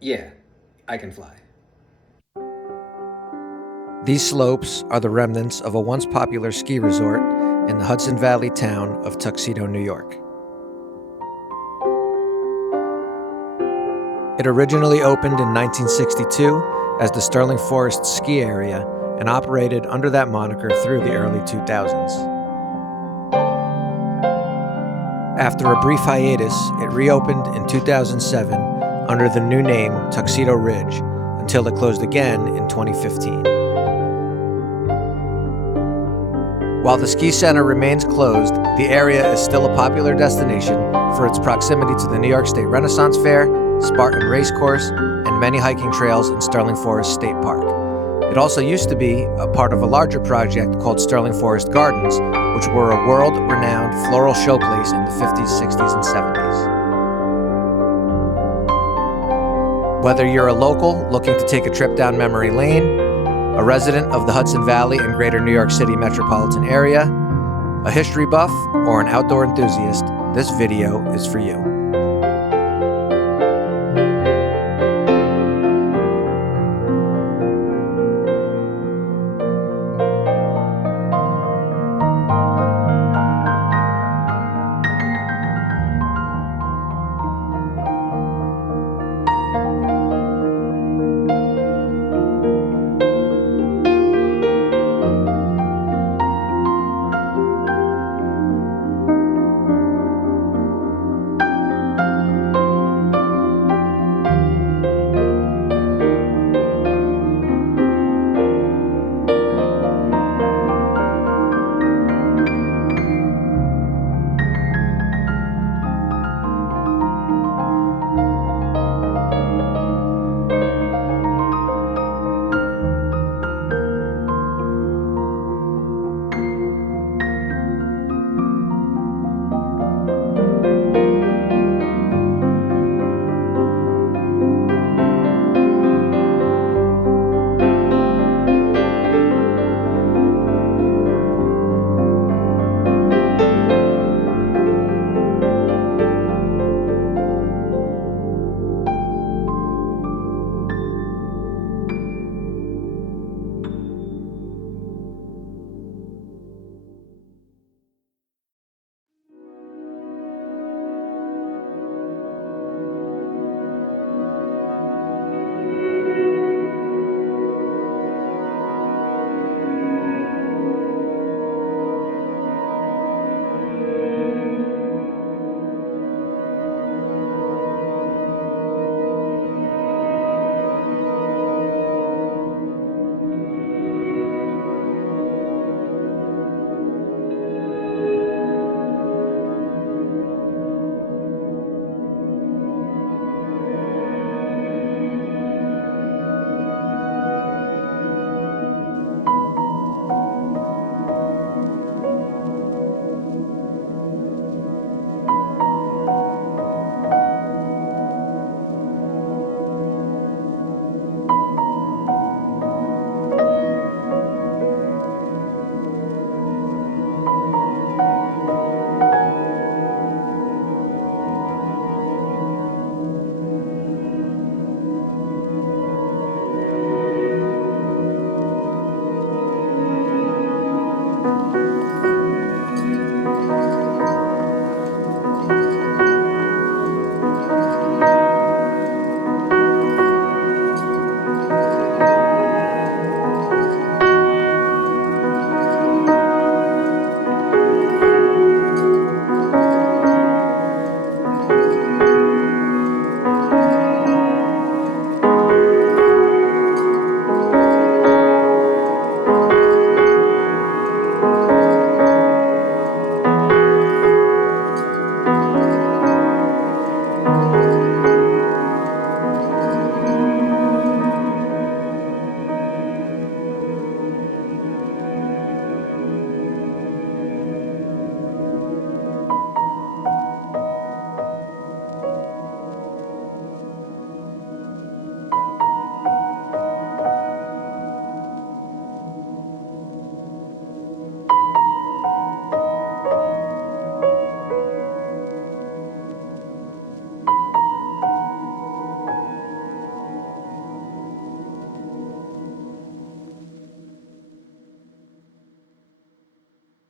Yeah, I can fly. These slopes are the remnants of a once popular ski resort in the Hudson Valley town of Tuxedo, New York. It originally opened in 1962 as the Sterling Forest Ski Area and operated under that moniker through the early 2000s. After a brief hiatus, it reopened in 2007 under the new name Tuxedo Ridge until it closed again in 2015. While the ski center remains closed, the area is still a popular destination for its proximity to the New York State Renaissance Fair, Spartan Racecourse, and many hiking trails in Sterling Forest State Park. It also used to be a part of a larger project called Sterling Forest Gardens, which were a world-renowned floral showplace in the 50s, 60s, and 70s. Whether you're a local looking to take a trip down memory lane, a resident of the Hudson Valley and greater New York City metropolitan area, a history buff, or an outdoor enthusiast, this video is for you.